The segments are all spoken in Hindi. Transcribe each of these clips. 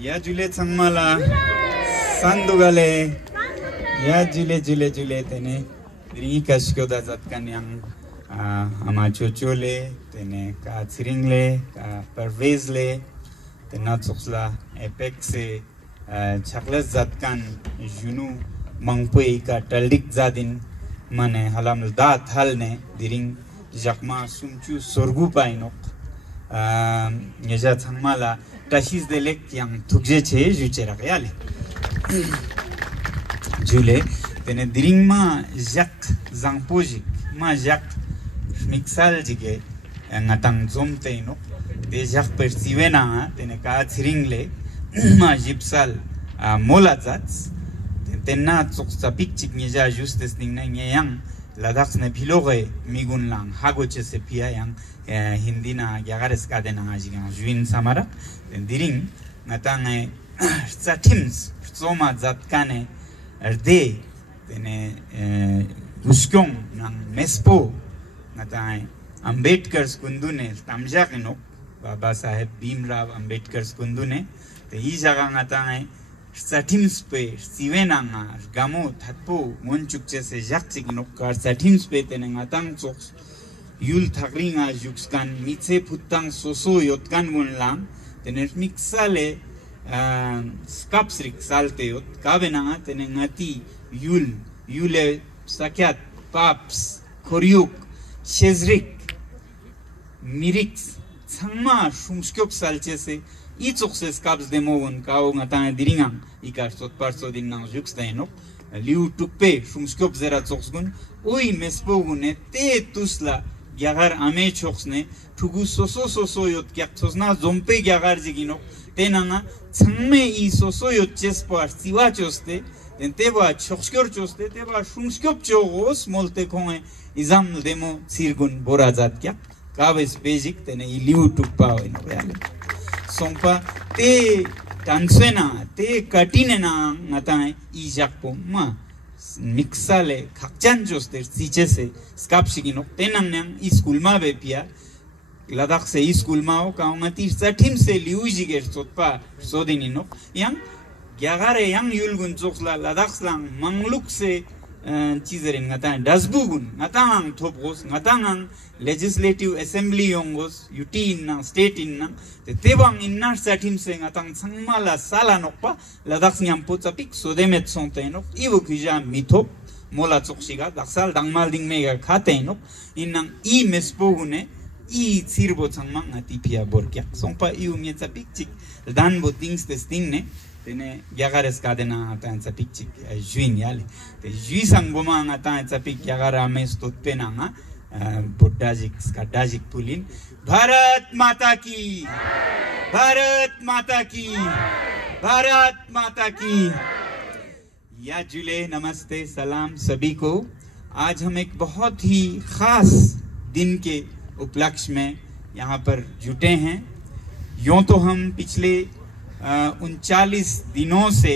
या जुले चंगमाला संदुगले या जुले तेने री कशकोदा जतकन yang ama chochole tene ka tsiringle ka pervezle tena tsuxla epexe chaklas zatkan junu mangpui ka taldik zadin mane halam da thalne diring jakma sumchu sorgu painok ngeja changmala tashis delek yang thukje che juchera yale jule tene diring ma jak zangpojik ma jak mixal jige ngatang zomte no de jak percibena tene ka tsiringle ma jipsal mola zats tena tsuksa pikchik ngeja justes dingna ngeyang ladakh ne philoge migun lang hagoche se pia yang hindi na yagares ka dena ajiga juin samara diring ngatang tsatims soma zatkane erde tene uskong nang mespo ngatang Ambedkar skundune tamja kino Baba Saheb Bhimrao Ambedkar skundune te hi jaga ngatang Satims pe sivenanga gamo thatpo monchukche se jakchik nokar satims pe tene ngatang soks yul thagringa jukskan mitse phuttang soso yotkan monlang tene mixale skapsrik salte yot kabenanga tene ngati yule sakyat paps koryuk shezrik mirix sangma shumskyop salche se I success caps demo un kao ngata diringang ikar sot parso din nang juks dainok liu tukpe shumskop zera tsoksgun oi mespo gune te tusla gyagar ame choksne tugu soso yot kyak tsosna zompe gyagar jiginok te nanga changme I soso yot chespar siwa choste te ba chokskor choste te ba shumskop chogos molte konge izam demo sirgun borazat kyak kaves basic tene liu tukpa ino yale sompa te tansena te katinena ngatai ijakpo ma mixale khakchan joster sichese skapshigino tenang nang school ma be pia ladakh se school ma o kaungati sathim se liujiger sotpa sodinino yang gyagare yang yulgun zoksla ladakh lang mangluk se chizering ngata dasbugun ngatang thopgos ngatang legislative assembly yongos UT in state in tebang innar satim se ngatang sangmala sala nokpa ladakh nyam potsapik sodemet sontenok ibu kija mithop mola choksiga daksal dangmal ding mega khatenok innang I mespogune I sirbo changmang atipia borkya songpa iu ngetsapik chik dan bo things testing ne tene yagares kadena atan sapik chik juin yale te juisang boma atan sapik yagara mes totpena nga buddhajik skadajik pulin Bharat Mata ki Bharat Mata ki Bharat Mata की या जुले नमस्ते सलाम सभी को आज हम एक बहुत ही खास दिन के उपलक्ष्य में यहाँ पर जुटे हैं यूं तो हम पिछले 39 दिनों से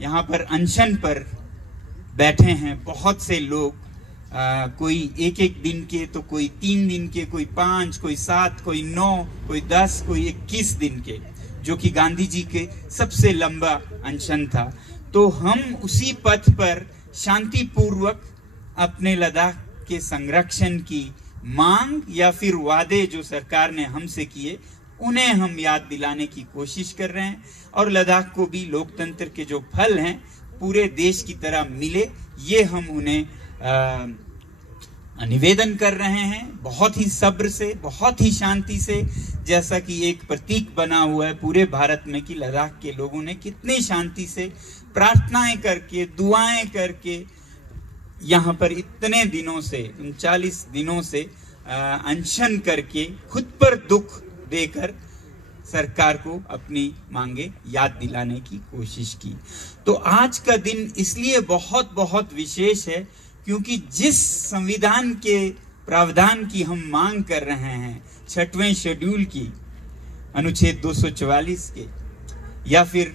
यहाँ पर अनशन पर बैठे हैं बहुत से लोग कोई एक दिन के तो कोई 3 दिन के कोई 5 कोई 7 कोई 9 कोई 10 कोई 21 दिन के जो कि गांधी जी के सबसे लंबा अनशन था तो हम उसी पथ पर शांतिपूर्वक अपने लद्दाख के संरक्षण की मांग या फिर वादे जो सरकार ने हमसे किए उन्हें हम याद दिलाने की कोशिश कर रहे हैं और लद्दाख को भी लोकतंत्र के जो फल हैं पूरे देश की तरह मिले ये हम उन्हें निवेदन कर रहे हैं बहुत ही सब्र से बहुत ही शांति से जैसा कि एक प्रतीक बना हुआ है पूरे भारत में कि लद्दाख के लोगों ने कितनी शांति से प्रार्थनाएं करके दुआएं करके यहाँ पर इतने दिनों से 39 दिनों से अनशन करके खुद पर दुख देकर सरकार को अपनी मांगे याद दिलाने की कोशिश की तो आज का दिन इसलिए बहुत बहुत विशेष है क्योंकि जिस संविधान के प्रावधान की हम मांग कर रहे हैं 6वें शेड्यूल की अनुच्छेद 244 के या फिर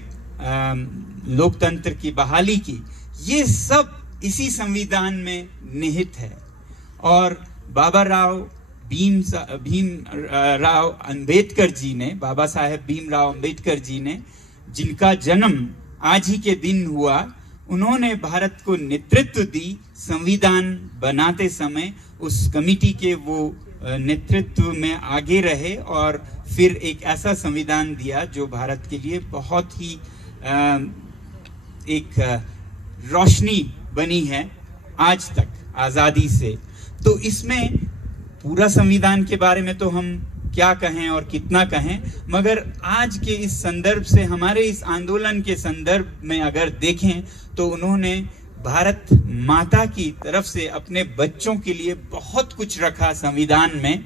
लोकतंत्र की बहाली की ये सब इसी संविधान में निहित है और बाबा साहेब भीमराव अंबेडकर जी ने जिनका जन्म आज ही के दिन हुआ, उन्होंने भारत को नेतृत्व दी संविधान बनाते समय। उस कमिटी के वो नेतृत्व में आगे रहे और फिर एक ऐसा संविधान दिया जो भारत के लिए बहुत ही एक रोशनी बनी है आज तक आजादी से। तो इसमें पूरा संविधान के बारे में तो हम क्या कहें और कितना कहें, मगर आज के इस संदर्भ से, हमारे इस आंदोलन के संदर्भ में अगर देखें तो उन्होंने भारत माता की तरफ से अपने बच्चों के लिए बहुत कुछ रखा संविधान में,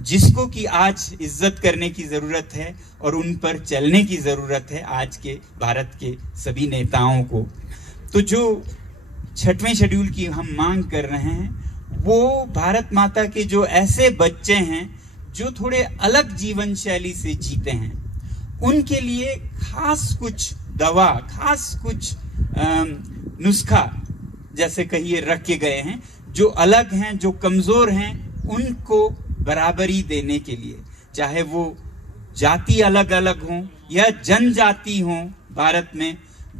जिसको कि आज इज्जत करने की जरूरत है और उन पर चलने की जरूरत है आज के भारत के सभी नेताओं को। तो जो 6वें शेड्यूल की हम मांग कर रहे हैं, वो भारत माता के जो ऐसे बच्चे हैं जो थोड़े अलग जीवन शैली से जीते हैं, उनके लिए खास कुछ दवा, खास कुछ नुस्खा जैसे कहिए रखे गए हैं। जो अलग हैं, जो कमजोर हैं, उनको बराबरी देने के लिए, चाहे वो जाति अलग अलग हों या जनजाति हों भारत में,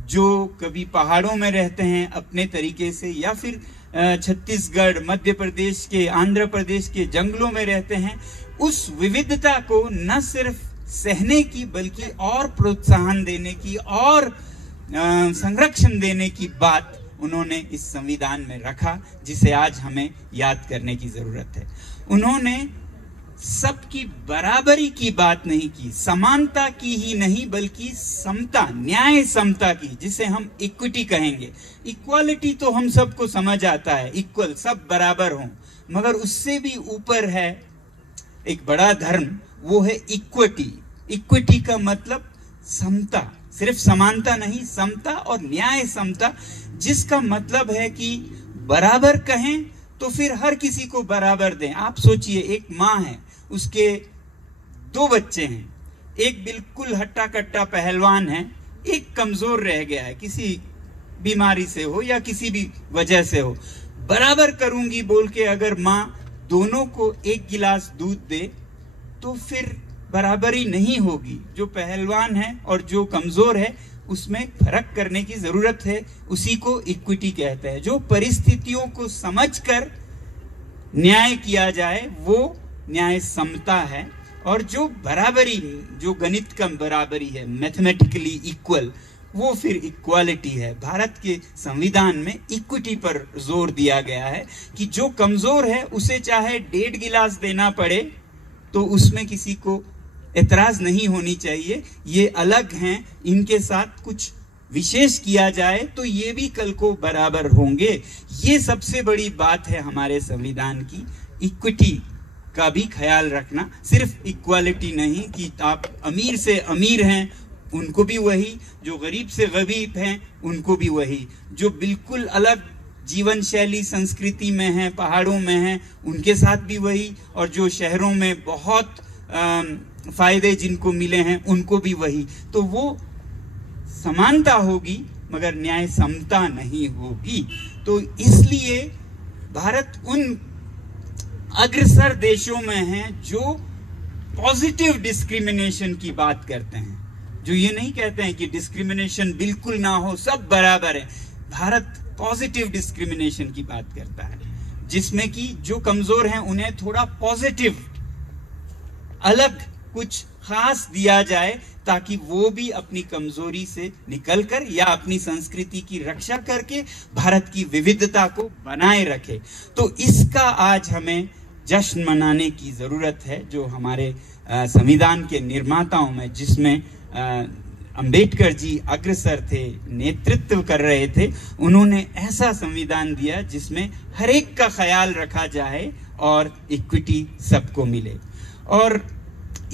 जो कभी पहाड़ों में रहते हैं अपने तरीके से, या फिर छत्तीसगढ़, मध्य प्रदेश के, आंध्र प्रदेश के जंगलों में रहते हैं, उस विविधता को न सिर्फ सहने की बल्कि और प्रोत्साहन देने की और संरक्षण देने की बात उन्होंने इस संविधान में रखा, जिसे आज हमें याद करने की जरूरत है। उन्होंने सबकी बराबरी की बात नहीं की, समानता की ही नहीं बल्कि समता, न्याय समता की, जिसे हम इक्विटी कहेंगे। इक्वालिटी तो हम सबको समझ आता है, इक्वल, सब बराबर हों, मगर उससे भी ऊपर है एक बड़ा धर्म, वो है इक्विटी। इक्विटी का मतलब समता, सिर्फ समानता नहीं, समता और न्याय समता, जिसका मतलब है कि बराबर कहें तो फिर हर किसी को बराबर दें। आप सोचिए, एक माँ है, उसके 2 बच्चे हैं, एक बिल्कुल हट्टा कट्टा पहलवान है, एक कमजोर रह गया है, किसी बीमारी से हो या किसी भी वजह से हो। बराबर करूंगी बोल के अगर माँ दोनों को 1 गिलास दूध दे तो फिर बराबरी नहीं होगी। जो पहलवान है और जो कमजोर है उसमें फर्क करने की जरूरत है, उसी को इक्विटी कहते हैं। जो परिस्थितियों को समझकर न्याय किया जाए वो न्याय समता है, और जो बराबरी, जो गणित का बराबरी है, मैथमेटिकली इक्वल, वो फिर इक्वालिटी है। भारत के संविधान में इक्विटी पर जोर दिया गया है कि जो कमजोर है उसे चाहे 1.5 गिलास देना पड़े तो उसमें किसी को एतराज नहीं होनी चाहिए। ये अलग हैं, इनके साथ कुछ विशेष किया जाए तो ये भी कल को बराबर होंगे। ये सबसे बड़ी बात है हमारे संविधान की, इक्विटी का भी ख्याल रखना। सिर्फ इक्वालिटी नहीं कि आप अमीर से अमीर हैं उनको भी वही, जो गरीब से गरीब हैं उनको भी वही, जो बिल्कुल अलग जीवन शैली संस्कृति में हैं, पहाड़ों में हैं, उनके साथ भी वही, और जो शहरों में बहुत फायदे जिनको मिले हैं उनको भी वही। तो वो समानता होगी मगर न्याय समता नहीं होगी। तो इसलिए भारत उन अग्रसर देशों में है जो पॉजिटिव डिस्क्रिमिनेशन की बात करते हैं, जो ये नहीं कहते हैं कि डिस्क्रिमिनेशन बिल्कुल ना हो, सब बराबर है। भारत पॉजिटिव डिस्क्रिमिनेशन की बात करता है, जिसमें कि जो कमजोर हैं उन्हें थोड़ा पॉजिटिव, अलग कुछ खास दिया जाए ताकि वो भी अपनी कमजोरी से निकलकर या अपनी संस्कृति की रक्षा करके भारत की विविधता को बनाए रखे। तो इसका आज हमें जश्न मनाने की जरूरत है। जो हमारे संविधान के निर्माताओं में, जिसमें अंबेडकर जी अग्रसर थे, नेतृत्व कर रहे थे, उन्होंने ऐसा संविधान दिया जिसमें हर एक का ख्याल रखा जाए और इक्विटी सबको मिले। और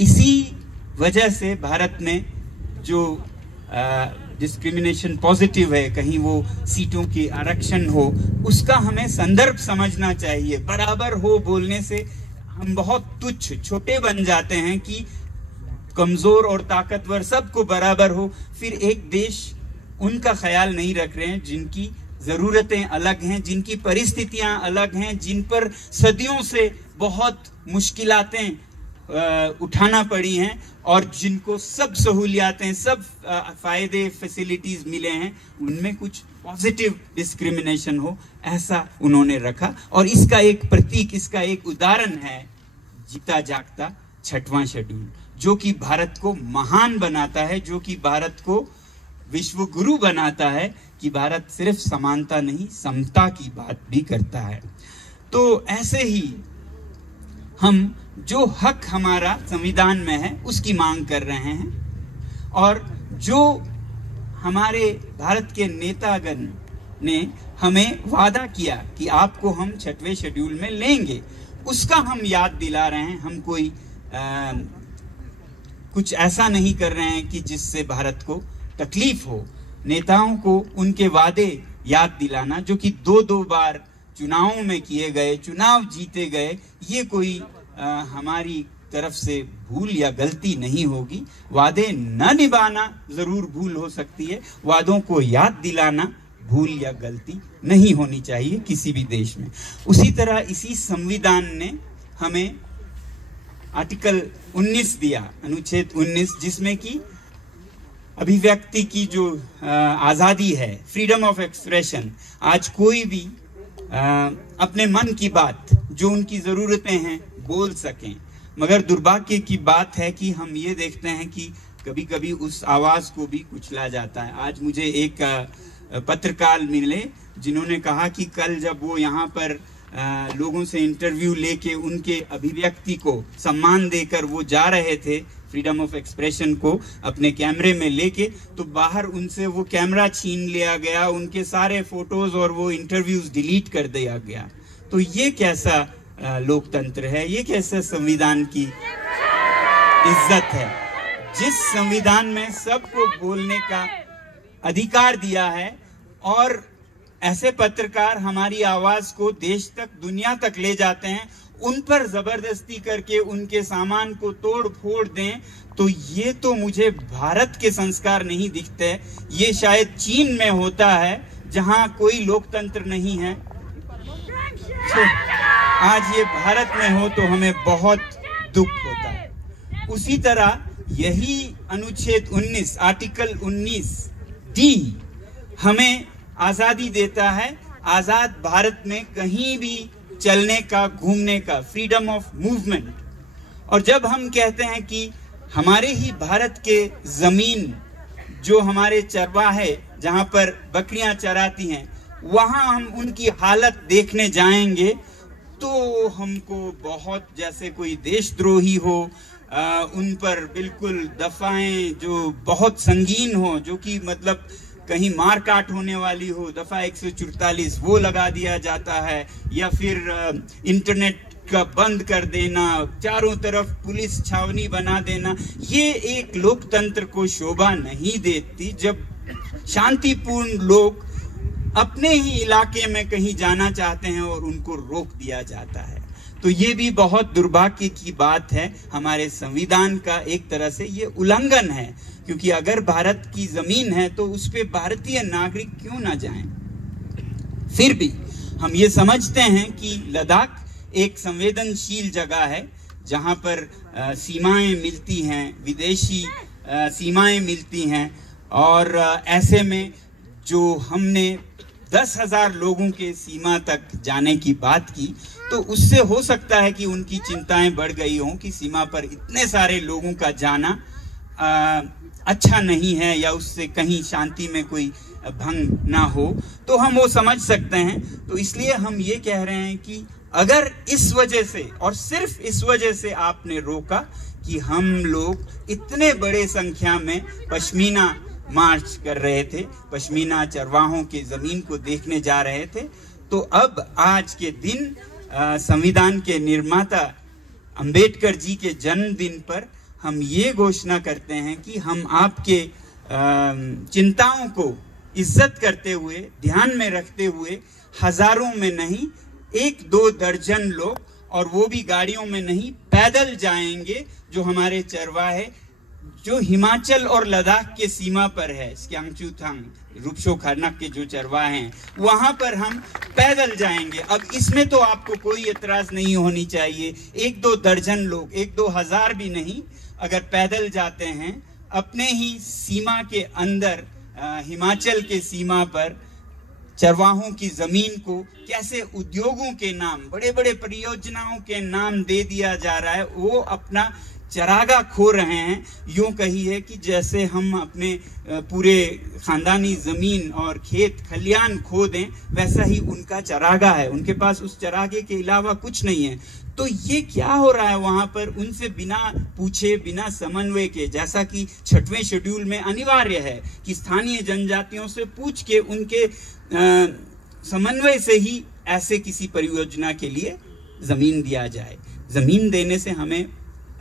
इसी वजह से भारत में जो डिस्क्रिमिनेशन पॉजिटिव है, कहीं वो सीटों की आरक्षण हो, उसका हमें संदर्भ समझना चाहिए। बराबर हो बोलने से हम बहुत तुच्छ, छोटे बन जाते हैं कि कमजोर और ताकतवर सबको बराबर हो। फिर एक देश उनका ख्याल नहीं रख रहे हैं जिनकी जरूरतें अलग हैं, जिनकी परिस्थितियां अलग हैं, जिन पर सदियों से बहुत मुश्किलातें उठाना पड़ी हैं और जिनको सब सहूलियातें, सब फायदे, फैसिलिटीज मिले हैं, उनमें कुछ पॉजिटिव डिस्क्रिमिनेशन हो, ऐसा उन्होंने रखा। और इसका एक प्रतीक, इसका एक उदाहरण है जीता जागता 6वां शेड्यूल, जो कि भारत को महान बनाता है, जो कि भारत को विश्व गुरु बनाता है कि भारत सिर्फ समानता नहीं, समता की बात भी करता है। तो ऐसे ही हम जो हक हमारा संविधान में है उसकी मांग कर रहे हैं, और जो हमारे भारत के नेतागण ने हमें वादा किया कि आपको हम 6वें शेड्यूल में लेंगे, उसका हम याद दिला रहे हैं। हम कोई कुछ ऐसा नहीं कर रहे हैं कि जिससे भारत को तकलीफ हो। नेताओं को उनके वादे याद दिलाना, जो कि 2-2 बार चुनावों में किए गए, चुनाव जीते गए, ये कोई हमारी तरफ से भूल या गलती नहीं होगी। वादे न निभाना जरूर भूल हो सकती है, वादों को याद दिलाना भूल या गलती नहीं होनी चाहिए किसी भी देश में। उसी तरह इसी संविधान ने हमें आर्टिकल 19 दिया, अनुच्छेद 19, जिसमें कि अभिव्यक्ति की जो आज़ादी है, फ्रीडम ऑफ एक्सप्रेशन, आज कोई भी अपने मन की बात, जो उनकी ज़रूरतें हैं, बोल सकें। मगर दुर्भाग्य की बात है कि हम ये देखते हैं कि कभी कभी उस आवाज़ को भी कुचला जाता है। आज मुझे एक पत्रकार मिले जिन्होंने कहा कि कल जब वो यहाँ पर लोगों से इंटरव्यू लेके उनके अभिव्यक्ति को सम्मान देकर वो जा रहे थे, फ्रीडम ऑफ एक्सप्रेशन को अपने कैमरे में लेके, तो बाहर उनसे वो कैमरा छीन लिया गया, उनके सारे फोटोज और वो इंटरव्यूज डिलीट कर दिया गया। तो ये कैसा लोकतंत्र है, ये कैसा संविधान की इज्जत है, जिस संविधान में सबको बोलने का अधिकार दिया है और ऐसे पत्रकार हमारी आवाज को देश तक, दुनिया तक ले जाते हैं, उन पर जबरदस्ती करके उनके सामान को तोड़ फोड़ दें, तो ये तो मुझे भारत के संस्कार नहीं दिखते। ये शायद चीन में होता है जहां कोई लोकतंत्र नहीं है। तो आज ये भारत में हो तो हमें बहुत दुख होता है। उसी तरह यही अनुच्छेद 19, आर्टिकल 19D हमें आजादी देता है, आजाद भारत में कहीं भी चलने का, घूमने का, फ्रीडम ऑफ मूवमेंट। और जब हम कहते हैं कि हमारे ही भारत के जमीन, जो हमारे चरवाहे जहां पर बकरियां चराती हैं, वहां हम उनकी हालत देखने जाएंगे तो हमको बहुत जैसे कोई देशद्रोही हो, उन पर बिल्कुल दफाएं जो बहुत संगीन हो, जो कि मतलब कहीं मार काट होने वाली हो, दफा 144 वो लगा दिया जाता है, या फिर इंटरनेट का बंद कर देना, चारों तरफ पुलिस छावनी बना देना। ये एक लोकतंत्र को शोभा नहीं देती जब शांतिपूर्ण लोग अपने ही इलाके में कहीं जाना चाहते हैं और उनको रोक दिया जाता है। तो ये भी बहुत दुर्भाग्य की बात है, हमारे संविधान का एक तरह से ये उल्लंघन है, क्योंकि अगर भारत की जमीन है तो उस पे भारतीय नागरिक क्यों ना जाएं। फिर भी हम ये समझते हैं कि लद्दाख एक संवेदनशील जगह है, जहां पर सीमाएं मिलती हैं, विदेशी सीमाएं मिलती हैं, और ऐसे में जो हमने 10,000 लोगों के सीमा तक जाने की बात की, तो उससे हो सकता है कि उनकी चिंताएं बढ़ गई हों कि सीमा पर इतने सारे लोगों का जाना अच्छा नहीं है, या उससे कहीं शांति में कोई भंग ना हो, तो हम वो समझ सकते हैं। तो इसलिए हम ये कह रहे हैं कि अगर इस वजह से, और सिर्फ इस वजह से आपने रोका कि हम लोग इतने बड़े संख्या में पश्मीना मार्च कर रहे थे, पश्मीना चरवाहों की जमीन को देखने जा रहे थे, तो अब आज के दिन संविधान के निर्माता अंबेडकर जी के जन्मदिन पर हम ये घोषणा करते हैं कि हम आपके चिंताओं को इज्जत करते हुए, ध्यान में रखते हुए, हजारों में नहीं, 1-2 दर्जन लोग, और वो भी गाड़ियों में नहीं, पैदल जाएंगे, जो हमारे चरवाहे जो हिमाचल और लद्दाख के सीमा पर है, स्क्यांगचूथांग, रूपशो खारनाक के जो चरवाहे हैं, वहां पर हम पैदल जाएंगे। अब इसमें तो आपको कोई एतराज नहीं होनी चाहिए। 1-2 दर्जन लोग, 1-2 हजार भी नहीं, अगर पैदल जाते हैं अपने ही सीमा के अंदर, हिमाचल के सीमा पर चरवाहों की जमीन को कैसे उद्योगों के नाम, बड़े बड़े परियोजनाओं के नाम दे दिया जा रहा है, वो अपना चरागा खो रहे हैं। यूं कहिए कि जैसे हम अपने पूरे खानदानी जमीन और खेत खलियान खो दें, वैसा ही उनका चरागा है। उनके पास उस चरागे के अलावा कुछ नहीं है। तो ये क्या हो रहा है वहां पर, उनसे बिना पूछे, बिना समन्वय के, जैसा कि 6वें शेड्यूल में अनिवार्य है कि स्थानीय जनजातियों से पूछ के उनके समन्वय से ही ऐसे किसी परियोजना के लिए जमीन दिया जाए। जमीन देने से हमें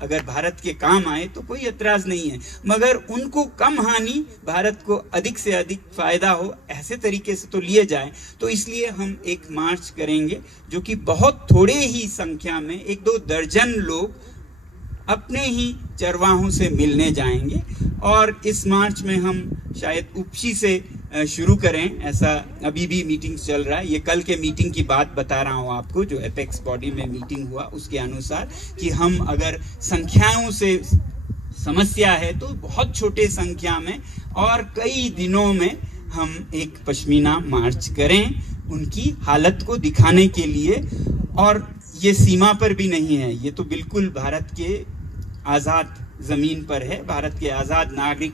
अगर भारत के काम आए तो कोई एतराज नहीं है, मगर उनको कम हानि, भारत को अधिक से अधिक फायदा हो, ऐसे तरीके से तो लिए जाए। तो इसलिए हम एक मार्च करेंगे जो कि बहुत थोड़े ही संख्या में 1-2 दर्जन लोग अपने ही चरवाहों से मिलने जाएंगे। और इस मार्च में हम शायद उपशी से शुरू करें, ऐसा अभी भी मीटिंग चल रहा है। ये कल के मीटिंग की बात बता रहा हूँ आपको, जो एपेक्स बॉडी में मीटिंग हुआ उसके अनुसार, कि हम अगर संख्याओं से समस्या है तो बहुत छोटे संख्या में और कई दिनों में हम एक पश्मीना मार्च करें, उनकी हालत को दिखाने के लिए। और ये सीमा पर भी नहीं है, ये तो बिल्कुल भारत के आज़ाद जमीन पर है। भारत के आज़ाद नागरिक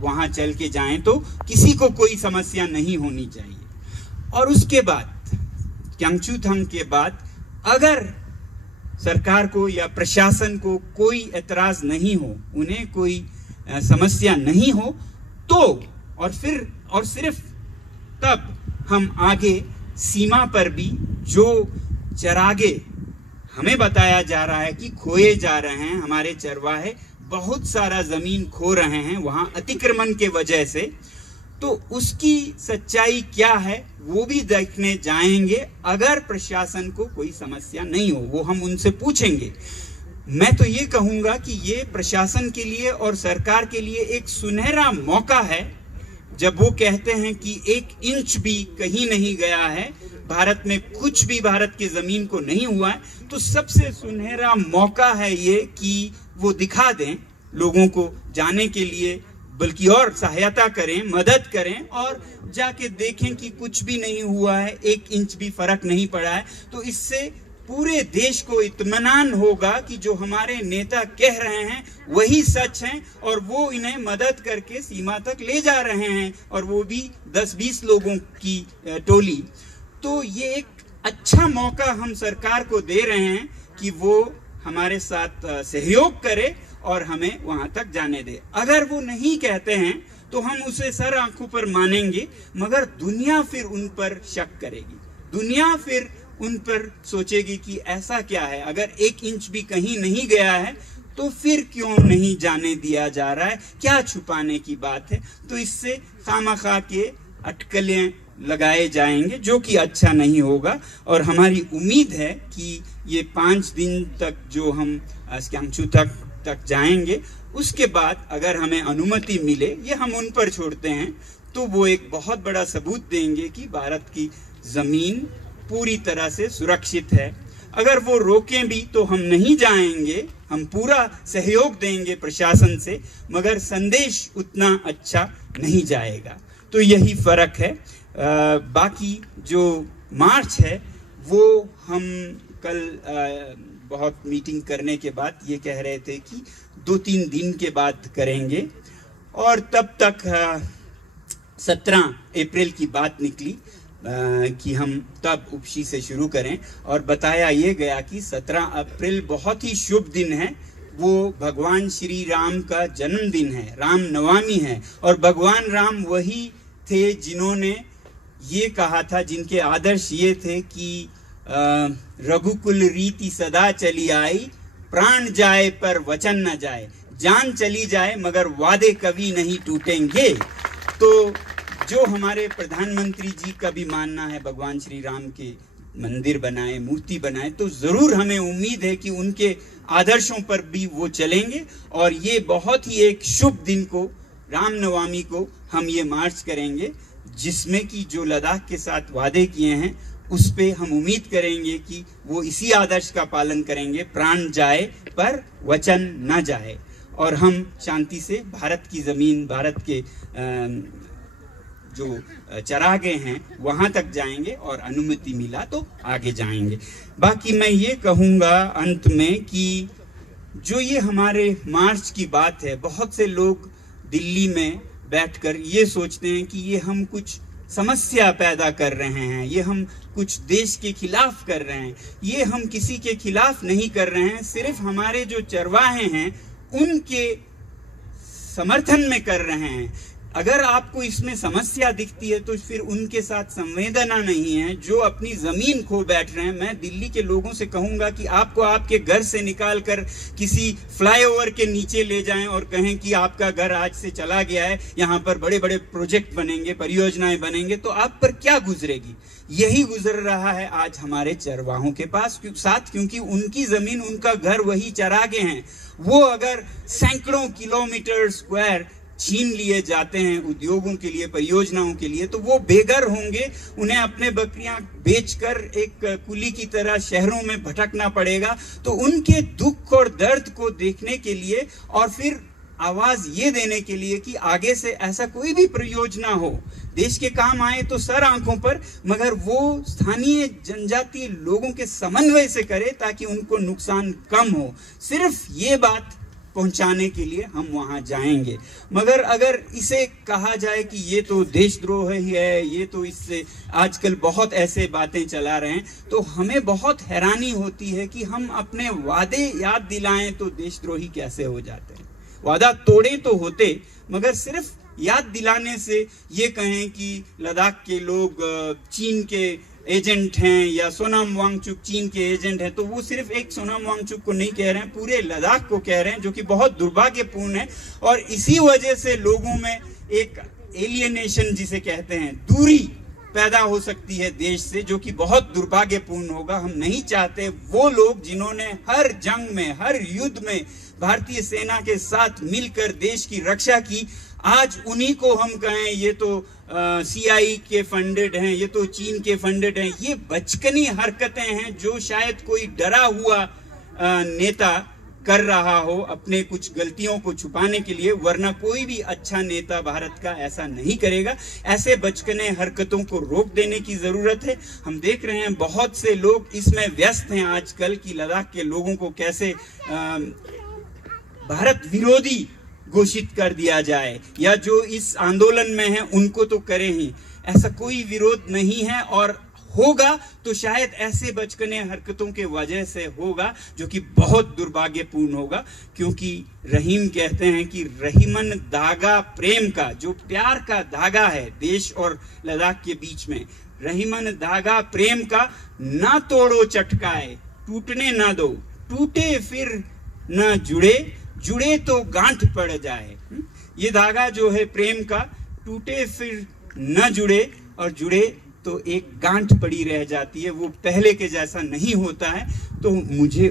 वहां चल के जाएं तो किसी को कोई समस्या नहीं होनी चाहिए। और उसके बाद स्क्यांगचूथांग के बाद अगर सरकार को या प्रशासन को कोई एतराज नहीं हो, उन्हें कोई समस्या नहीं हो, तो और सिर्फ तब हम आगे सीमा पर भी जो चरागे हमें बताया जा रहा है कि खोए जा रहे हैं, हमारे चरवाहे बहुत सारा जमीन खो रहे हैं वहां अतिक्रमण के वजह से, तो उसकी सच्चाई क्या है वो भी देखने जाएंगे। अगर प्रशासन को कोई समस्या नहीं हो, वो हम उनसे पूछेंगे। मैं तो ये कहूंगा कि ये प्रशासन के लिए और सरकार के लिए एक सुनहरा मौका है, जब वो कहते हैं कि 1 इंच भी कहीं नहीं गया है, भारत में कुछ भी भारत की जमीन को नहीं हुआ है, तो सबसे सुनहरा मौका है ये कि वो दिखा दें लोगों को जाने के लिए, बल्कि और सहायता करें, मदद करें और जाके देखें कि कुछ भी नहीं हुआ है, 1 इंच भी फर्क नहीं पड़ा है। तो इससे पूरे देश को इत्मीनान होगा कि जो हमारे नेता कह रहे हैं वही सच है और वो इन्हें मदद करके सीमा तक ले जा रहे हैं, और वो भी 10-20 लोगों की टोली। तो ये एक अच्छा मौका हम सरकार को दे रहे हैं कि वो हमारे साथ सहयोग करे और हमें वहां तक जाने दे। अगर वो नहीं कहते हैं तो हम उसे सर आंखों पर मानेंगे, मगर दुनिया फिर उन पर शक करेगी, दुनिया फिर उन पर सोचेगी कि ऐसा क्या है, अगर 1 इंच भी कहीं नहीं गया है तो फिर क्यों नहीं जाने दिया जा रहा है, क्या छुपाने की बात है। तो इससे खामखा के अटकलें लगाए जाएंगे, जो कि अच्छा नहीं होगा। और हमारी उम्मीद है कि ये 5 दिन तक जो हम स्क्यांगचूथांग तक जाएंगे, उसके बाद अगर हमें अनुमति मिले, ये हम उन पर छोड़ते हैं, तो वो एक बहुत बड़ा सबूत देंगे कि भारत की जमीन पूरी तरह से सुरक्षित है। अगर वो रोकें भी तो हम नहीं जाएंगे, हम पूरा सहयोग देंगे प्रशासन से, मगर संदेश उतना अच्छा नहीं जाएगा। तो यही फर्क है। बाकी जो मार्च है वो हम कल बहुत मीटिंग करने के बाद ये कह रहे थे कि 2-3 दिन के बाद करेंगे, और तब तक 17 अप्रैल की बात निकली कि हम तब उपशी से शुरू करें। और बताया ये गया कि 17 अप्रैल बहुत ही शुभ दिन है, वो भगवान श्री राम का जन्मदिन है, राम नवमी है। और भगवान राम वही थे जिन्होंने ये कहा था, जिनके आदर्श ये थे कि रघुकुल रीति सदा चली आई, प्राण जाए पर वचन न जाए, जान चली जाए मगर वादे कभी नहीं टूटेंगे। तो जो हमारे प्रधानमंत्री जी का भी मानना है भगवान श्री राम के मंदिर बनाए, मूर्ति बनाए, तो जरूर हमें उम्मीद है कि उनके आदर्शों पर भी वो चलेंगे। और ये बहुत ही एक शुभ दिन को, रामनवमी को हम ये मार्च करेंगे, जिसमें कि जो लद्दाख के साथ वादे किए हैं उस पे हम उम्मीद करेंगे कि वो इसी आदर्श का पालन करेंगे, प्राण जाए पर वचन न जाए, और हम शांति से भारत की ज़मीन, भारत के जो चरागे हैं वहाँ तक जाएंगे, और अनुमति मिला तो आगे जाएंगे। बाकी मैं ये कहूँगा अंत में कि जो ये हमारे मार्च की बात है, बहुत से लोग दिल्ली में बैठकर ये सोचते हैं कि ये हम कुछ समस्या पैदा कर रहे हैं, ये हम कुछ देश के खिलाफ कर रहे हैं। ये हम किसी के खिलाफ नहीं कर रहे हैं, सिर्फ हमारे जो चरवाहे हैं उनके समर्थन में कर रहे हैं। अगर आपको इसमें समस्या दिखती है तो फिर उनके साथ संवेदना नहीं है, जो अपनी जमीन खो बैठ रहे हैं। मैं दिल्ली के लोगों से कहूंगा कि आपको आपके घर से निकालकर किसी फ्लाईओवर के नीचे ले जाएं और कहें कि आपका घर आज से चला गया है, यहाँ पर बड़े बड़े प्रोजेक्ट बनेंगे, परियोजनाएं बनेंगे, तो आप पर क्या गुजरेगी? यही गुजर रहा है आज हमारे चरवाहों के पास साथ, क्योंकि उनकी जमीन, उनका घर वही चरागे हैं। वो अगर सैकड़ों किलोमीटर स्क्वायर छीन लिए जाते हैं उद्योगों के लिए, परियोजनाओं के लिए, तो वो बेघर होंगे। उन्हें अपने बकरियां बेचकर एक कुली की तरह शहरों में भटकना पड़ेगा। तो उनके दुख और दर्द को देखने के लिए और फिर आवाज ये देने के लिए कि आगे से ऐसा कोई भी परियोजना हो, देश के काम आए तो सर आंखों पर, मगर वो स्थानीय जनजातीय लोगों के समन्वय से करे ताकि उनको नुकसान कम हो। सिर्फ ये बात पहुंचाने के लिए हम वहां जाएंगे। मगर अगर इसे कहा जाए कि ये तो देशद्रोह ही है, ये तो इससे आजकल बहुत ऐसे बातें चला रहे हैं, तो हमें बहुत हैरानी होती है कि हम अपने वादे याद दिलाएं तो देशद्रोही कैसे हो जाते हैं। वादा तोड़े तो होते, मगर सिर्फ याद दिलाने से ये कहें कि लद्दाख के लोग चीन के एजेंट हैं या सोनाम वांगचुक चीन के एजेंट हैं, तो वो सिर्फ एक सोनाम वांगचुक को नहीं कह रहे हैं, पूरे लद्दाख को कह रहे हैं, जो कि बहुत दुर्भाग्यपूर्ण है। और इसी वजह से लोगों में एक एलियनेशन जिसे कहते हैं, दूरी पैदा हो सकती है देश से, जो कि बहुत दुर्भाग्यपूर्ण होगा। हम नहीं चाहते वो लोग जिन्होंने हर जंग में, हर युद्ध में भारतीय सेना के साथ मिलकर देश की रक्षा की, आज उन्हीं को हम कहें ये तो सीआई के फंडेड हैं, ये तो चीन के फंडेड हैं। ये बचकनी हरकतें हैं जो शायद कोई डरा हुआ नेता कर रहा हो अपने कुछ गलतियों को छुपाने के लिए, वरना कोई भी अच्छा नेता भारत का ऐसा नहीं करेगा। ऐसे बचकने हरकतों को रोक देने की जरूरत है। हम देख रहे हैं बहुत से लोग इसमें व्यस्त हैं आजकल कि लद्दाख के लोगों को कैसे भारत विरोधी घोषित कर दिया जाए, या जो इस आंदोलन में हैं उनको तो करें ही। ऐसा कोई विरोध नहीं है, और होगा तो शायद ऐसे बचकने हरकतों के वजह से होगा, जो कि बहुत दुर्भाग्यपूर्ण होगा। क्योंकि रहीम कहते हैं कि रहीमन धागा प्रेम का, जो प्यार का धागा है देश और लद्दाख के बीच में, रहीमन धागा प्रेम का ना तोड़ो चटकाए, टूटने ना दो, टूटे फिर ना जुड़े, जुड़े तो गांठ पड़ जाए। ये धागा जो है प्रेम का, टूटे फिर न जुड़े, और जुड़े तो एक गांठ पड़ी रह जाती है, वो पहले के जैसा नहीं होता है। तो मुझे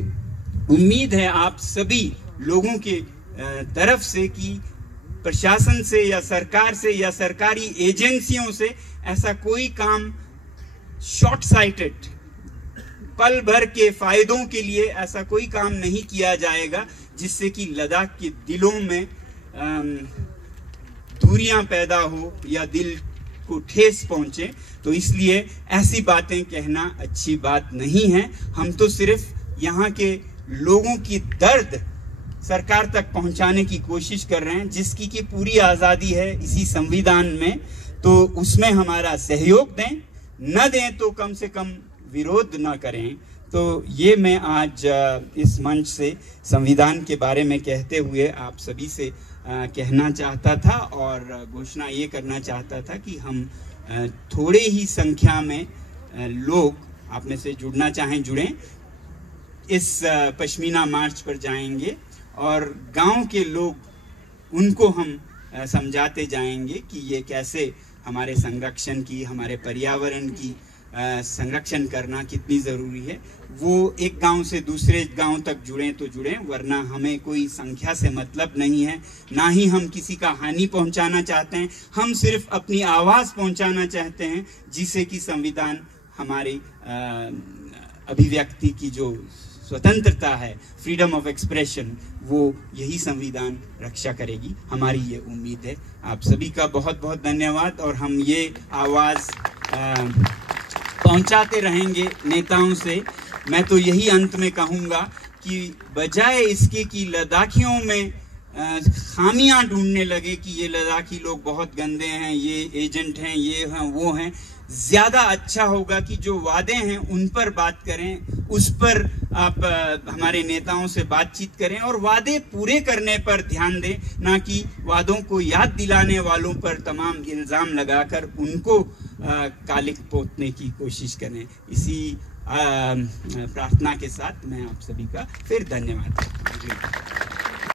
उम्मीद है आप सभी लोगों के तरफ से कि प्रशासन से या सरकार से या सरकारी एजेंसियों से ऐसा कोई काम शॉर्ट साइटेड, पल भर के फायदों के लिए ऐसा कोई काम नहीं किया जाएगा जिससे कि लद्दाख के दिलों में दूरियां पैदा हो या दिल को ठेस पहुंचे। तो इसलिए ऐसी बातें कहना अच्छी बात नहीं है। हम तो सिर्फ यहाँ के लोगों की दर्द सरकार तक पहुंचाने की कोशिश कर रहे हैं, जिसकी की पूरी आज़ादी है इसी संविधान में। तो उसमें हमारा सहयोग दें, न दें तो कम से कम विरोध ना करें। तो ये मैं आज इस मंच से संविधान के बारे में कहते हुए आप सभी से कहना चाहता था, और घोषणा ये करना चाहता था कि हम थोड़े ही संख्या में लोग, आप में से जुड़ना चाहें जुड़ें, इस पश्मीना मार्च पर जाएंगे, और गांव के लोग उनको हम समझाते जाएंगे कि ये कैसे हमारे संरक्षण की, हमारे पर्यावरण की संरक्षण करना कितनी ज़रूरी है। वो एक गांव से दूसरे गांव तक जुड़ें तो जुड़ें, वरना हमें कोई संख्या से मतलब नहीं है, ना ही हम किसी का हानि पहुंचाना चाहते हैं। हम सिर्फ अपनी आवाज़ पहुंचाना चाहते हैं, जिससे कि संविधान हमारी अभिव्यक्ति की जो स्वतंत्रता है, फ्रीडम ऑफ एक्सप्रेशन, वो यही संविधान रक्षा करेगी। हमारी ये उम्मीद है। आप सभी का बहुत बहुत धन्यवाद। और हम ये आवाज़ पहुंचाते रहेंगे नेताओं से। मैं तो यही अंत में कहूँगा कि बजाय इसके कि लद्दाखियों में खामियां ढूंढने लगे कि ये लद्दाखी लोग बहुत गंदे हैं, ये एजेंट हैं, ये हैं, वो हैं, ज़्यादा अच्छा होगा कि जो वादे हैं उन पर बात करें, उस पर आप हमारे नेताओं से बातचीत करें और वादे पूरे करने पर ध्यान दें, ना कि वादों को याद दिलाने वालों पर तमाम इल्ज़ाम लगाकर उनको कालिक पोतने की कोशिश करें। इसी प्रार्थना के साथ मैं आप सभी का फिर धन्यवाद।